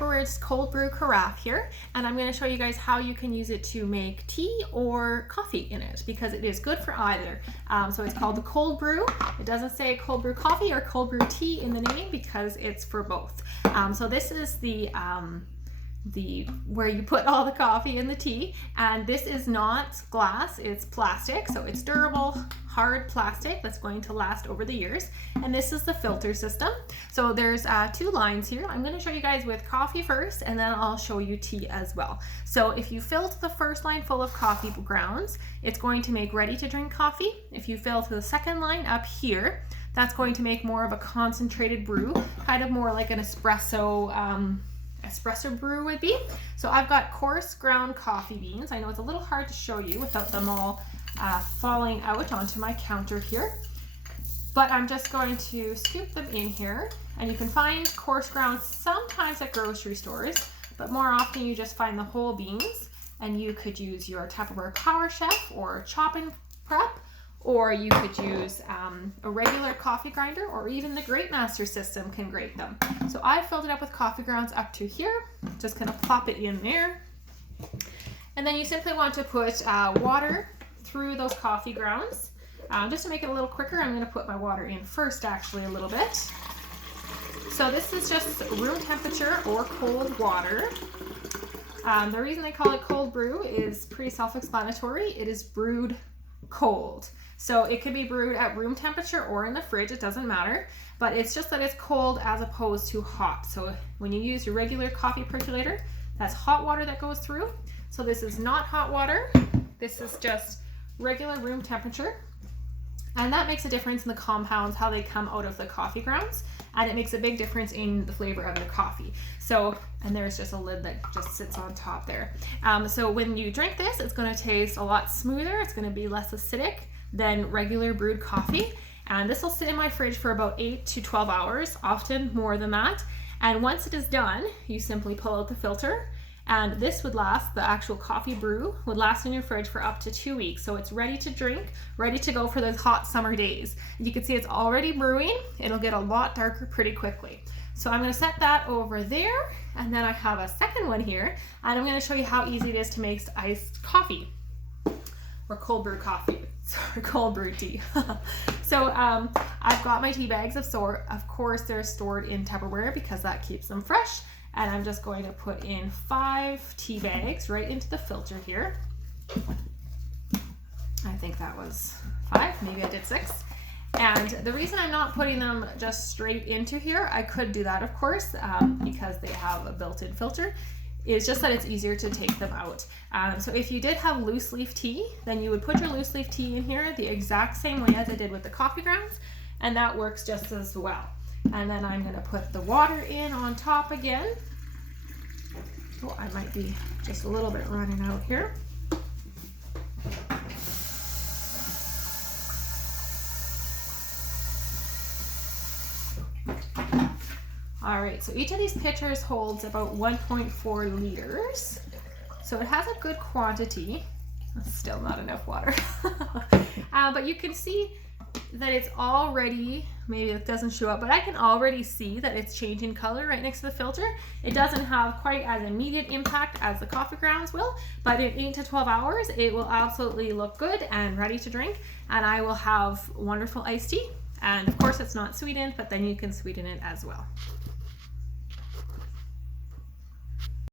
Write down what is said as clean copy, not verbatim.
Tupperware's cold brew carafe here, and I'm going to show you guys how you can use it to make tea or coffee in it, because it is good for either. So it's called the cold brew. It doesn't say cold brew coffee or cold brew tea in the name because it's for both. So this is the where you put all the coffee and the tea, and this is not glass, it's plastic, so it's durable, hard plastic that's going to last over the years. And this is the filter system. So there's two lines here. I'm going to show you guys with coffee first, and then I'll show you tea as well. So if you fill to the first line full of coffee grounds, it's going to make ready to drink coffee. If you fill to the second line up here, that's going to make more of a concentrated brew, kind of more like an espresso brew would be. So I've got coarse ground coffee beans. I know it's a little hard to show you without them all falling out onto my counter here, but I'm just going to scoop them in here. And you can find coarse grounds sometimes at grocery stores, but more often you just find the whole beans, and you could use your Tupperware Power Chef or chopping prep, or you could use a regular coffee grinder, or even the Grate Master system can grate them. So I filled it up with coffee grounds up to here. Just gonna plop it in there. And then you simply want to put water through those coffee grounds. Just to make it a little quicker, I'm gonna put my water in first, actually, a little bit. So this is just room temperature or cold water. The reason they call it cold brew is pretty self-explanatory. It is brewed cold. So it could be brewed at room temperature or in the fridge, it doesn't matter, but it's just that it's cold as opposed to hot. So when you use your regular coffee percolator, that's hot water that goes through. So this is not hot water, this is just regular room temperature. And that makes a difference in the compounds, how they come out of the coffee grounds, and it makes a big difference in the flavor of your coffee. So, and there's just a lid that just sits on top there. So when you drink this, it's going to taste a lot smoother. It's going to be less acidic than regular brewed coffee. And this will sit in my fridge for about 8 to 12 hours, often more than that. And once it is done, you simply pull out the filter, and this would last, the actual coffee brew would last in your fridge for up to 2 weeks. So it's ready to drink, ready to go for those hot summer days. You can see it's already brewing. It'll get a lot darker pretty quickly. So I'm going to set that over there, and then I have a second one here, and I'm going to show you how easy it is to make iced coffee, or cold brew coffee, sorry, cold brew tea. So I've got my tea bags of course they're stored in Tupperware because that keeps them fresh, and I'm just going to put in 5 tea bags right into the filter here. I think that was 5, maybe I did 6. And the reason I'm not putting them just straight into here, I could do that of course, because they have a built-in filter, is just that it's easier to take them out. So if you did have loose leaf tea, then you would put your loose leaf tea in here the exact same way as I did with the coffee grounds, and that works just as well. And then I'm going to put the water in on top again. Oh, I might be just a little bit running out here. All right, so each of these pitchers holds about 1.4 liters. So it has a good quantity. That's still not enough water. But you can see that it's already, maybe it doesn't show up, but I can already see that it's changing color right next to the filter. It doesn't have quite as immediate impact as the coffee grounds will, but in 8 to 12 hours, it will absolutely look good and ready to drink, and I will have wonderful iced tea. And of course it's not sweetened, but then you can sweeten it as well.